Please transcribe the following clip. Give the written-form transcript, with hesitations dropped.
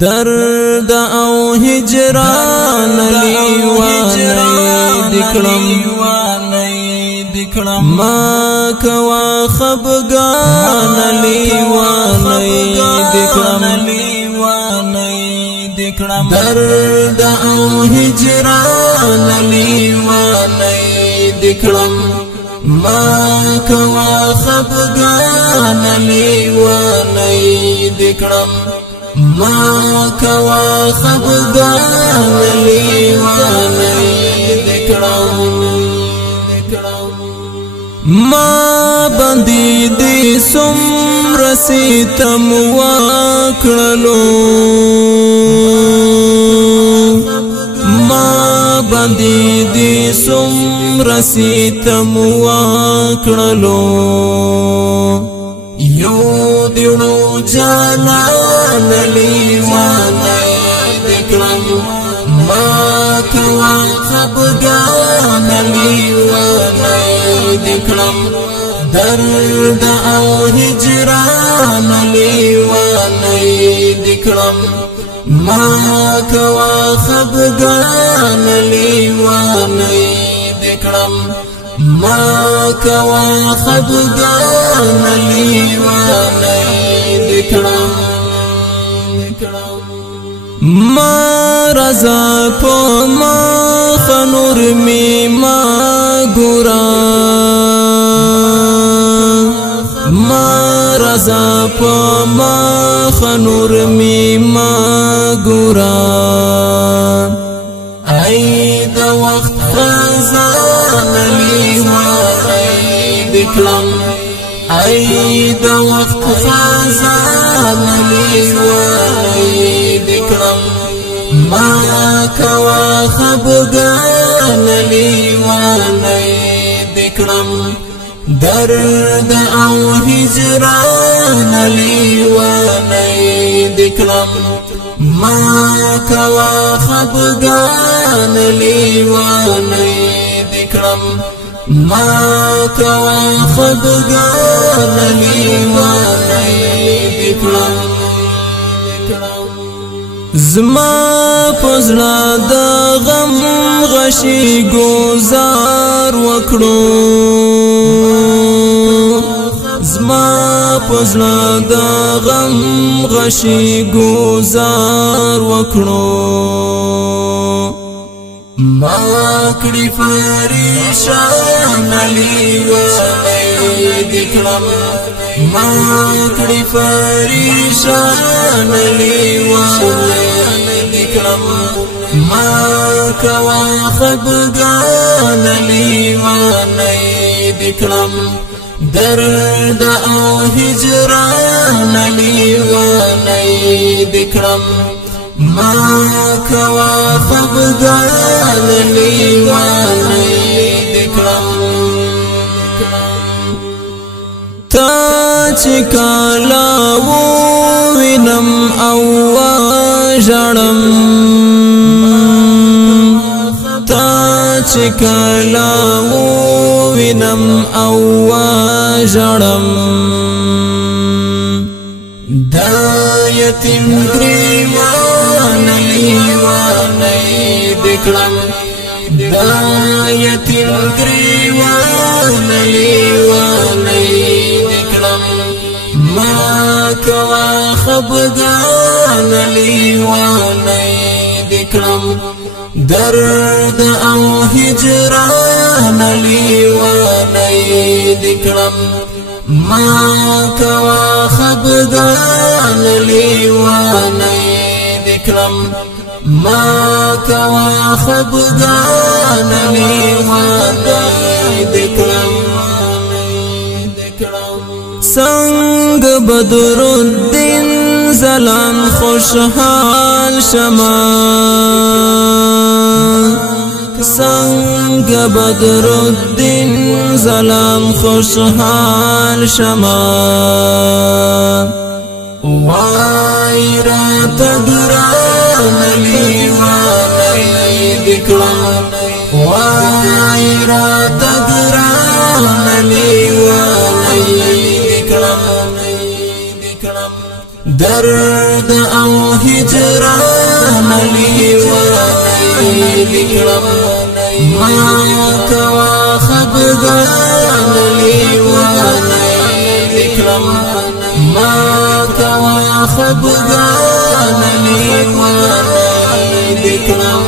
درد او هجران لیوانی دکړم ما کوا خبگان لیوانی دکړم درد او هجران لیوانی دکړم ما کوا خبگان لیوانی دکړم ما کوا خبگان لیوانی دکړم ما بندی دی سمر ستم وکړلو ما بندی دی سمر ستم وکړلو یو دیونو جانان لیوانی دکړم ما کوا خبگان لیوانی دکړم درد او هجران لیوانی دکړم ما کوا خبگان لیوانی دکړم ما کوا خبگان لیوانی دکړم ما رضا پا ما خنور می ما گورا ما رضا پا ما خنور می ما گورا ای دا وقت خزان لیوانی دکړم ای دا وقت خزان لیوانی دکړم ما کوا خبگان لیوانی دکړم درد او هجران لیوانی دکړم ما کوا خبگان لیوانی دکړم ما کوا خبگان لیوانی دکړم زما پزړه د غم غشي گزار وکړو زما پزړه د غم غشي گزار وکړو ما کړي پریشان لیوانی دکړم ما کړي پریشان لیوانی دکړم ما کوا خبگان لیوانی دکړم درد او هجران لیوانی دکړم ما کوا خبگان لیوانی دکړم تا چې کالا وینم او ژړم تا چې کالا وینم او ژړم دا یتیم گریوان لیوانی دکړم دا یتیم گریوان لیوانی دکړم ما کوا خبگان لیوانی دکړم درد او هجران لیوانی دکړم ما کوا خبگان لیوانی دکړم ما کوا خبگان لیوانی دکړم سنگ بدر الدین زلان خوشحال شما سنگ بدر الدین زلان خوشحال شما وای را تگران لیوانی دکلم وای را تگران لیوالی دکلم درد او هجران لیوالی دکلم ما کوا خبگان لیوالی دکلم ما کوا خبگان لیوالی دکلم